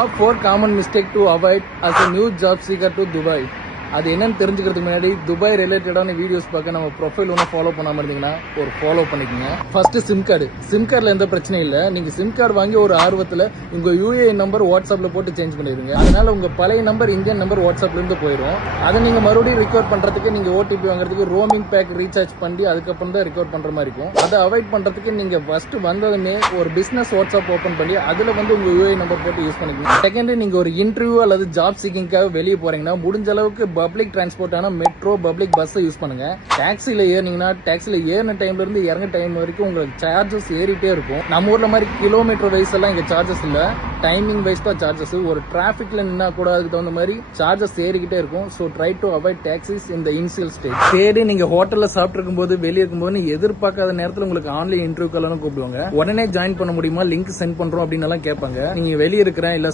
Top 4 common mistake to avoid as a new job seeker to Dubai. அது என்னன்னு தெரிஞ்சுக்கிறதுக்கு முன்னாடி துபாய் ரிலேட்டடான வீடியோஸ் பார்க்க நம்ம ப்ரொஃபைல் ஒன்றும் ஃபாலோ பண்ணாம இருந்தீங்கன்னா ஒரு ஃபாலோ பண்ணிக்கோங்க. ஃபர்ஸ்ட் சிம் கார்டுல எந்த பிரச்சனையும் இல்லை. நீங்க சிம் கார்டு வாங்கி ஒரு ஆர்வத்தில் உங்க யூஏ நம்பர் வாட்ஸ்அப்ல போட்டு சேஞ்ச் பண்ணிடுங்க. அதனால உங்க பழைய நம்பர் இந்தியன் நம்பர் வாட்ஸ்அப்ல இருந்து போயிடும். அதை நீங்க மறுபடியும் ரிகவர் பண்றதுக்கு நீங்க ஓடிபி வாங்குறதுக்கு ரோமிங் பேக் ரீசார்ஜ் பண்ணி அதுக்கப்புறம் தான் ரிகவர் பண்ற மாதிரி இருக்கும். அதை அவாய்ட் பண்றதுக்கு நீங்க ஃபர்ஸ்ட் வந்ததுமே ஒரு பிசினஸ் வாட்ஸ்அப் ஓபன் பண்ணி அதுல வந்து உங்க யூஏ நம்பர் போட்டு யூஸ் பண்ணிக்கோங்க. செகண்ட், நீங்க ஒரு இன்டர்வியூ அல்லது ஜாப் சீக்கிங்காக வெளியே போறீங்கன்னா முடிஞ்ச அளவுக்கு பப்ளிக் டிரான்ஸ்போர்ட்டான மெட்ரோ பப்ளிக் பஸ் யூஸ் பண்ணுங்க. டாக்ஸில ஏறினீங்கன்னா டாக்ஸில ஏறின டைம்ல இருந்து இறங்க டைம் வரைக்கும் உங்களுக்கு சார்ஜஸ் ஏறிட்டே இருக்கும். நம்ம ஊர்ல மாதிரி கிலோமீட்டர் வைஸ் எல்லாம் இங்க சார்ஜஸ் இல்ல, டைமிங் வைஸ் தான் சார்ஜஸ். ஒரு டிராபிக்ல நின்னா கூட அதுக்கு தகுந்த மாதிரி சார்ஜஸ் ஏறிக்கிட்டே இருக்கும். So try to avoid taxis in the initial stage. சரி, நீங்க ஹோட்டல்ல சாப்பிட்டு இருக்கும் போது வெளியே இருக்கும்போது எதிர்பார்க்காத நேரத்தில் உங்களுக்கு ஆன்லைன் இன்டர்வியூ எல்லாம் கூப்பிடுவாங்க. உடனே ஜாயின் பண்ண முடியுமா, லிங்க் சென்ட் பண்றோம் அப்படின்னு எல்லாம் கேட்பாங்க. நீங்க வெளியே இருக்கிறேன் இல்ல